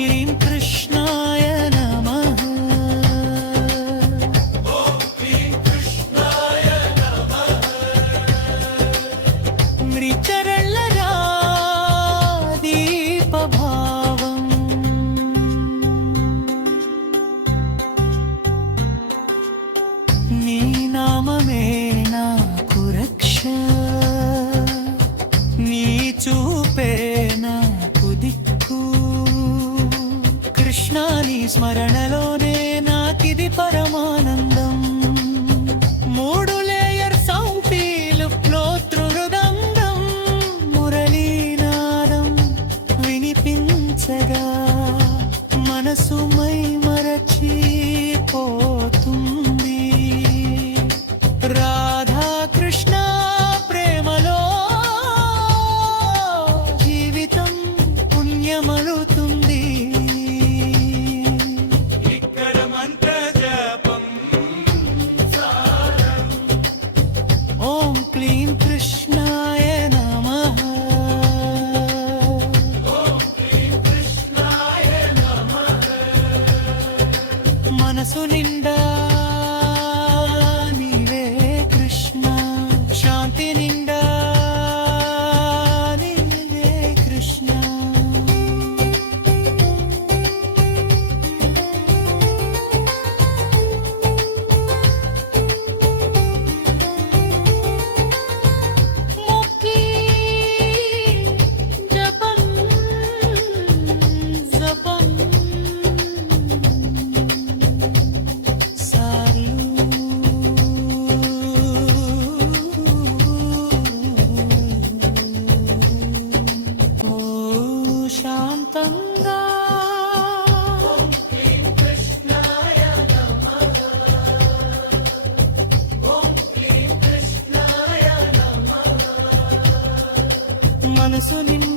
క్లీం కృష్ణాయ నమః. ఓం క్లీం కృష్ణాయ నమః. మృచరళ్ళరా దీపభావం నీ నామమే నాకు రక్ష, నీ చూపే నాకు దిక్కు. కృష్ణ నీ స్మరణలోనే నాకిది పరమానందం. మూడు లేయర్ సౌంపీలు ప్లోతృహృదంగం మురళీనాదం వినిపించగా మనసు మై మరచిపోతుంది. రాధా కృష్ణ ప్రేమలో జీవితం పుణ్యమలుతుంది. ఇక్కడ మంత్ర జపం సారం. ఓం క్లీం కృష్ణాయ నమః. ఓం క్లీం కృష్ణాయ నమః. మనసు నిండా నీవే కృష్ణ, శాంతి నిండా నీవే కృష్ణ. ముక్తి జపం జపం శాంతంగా మనసు నిండా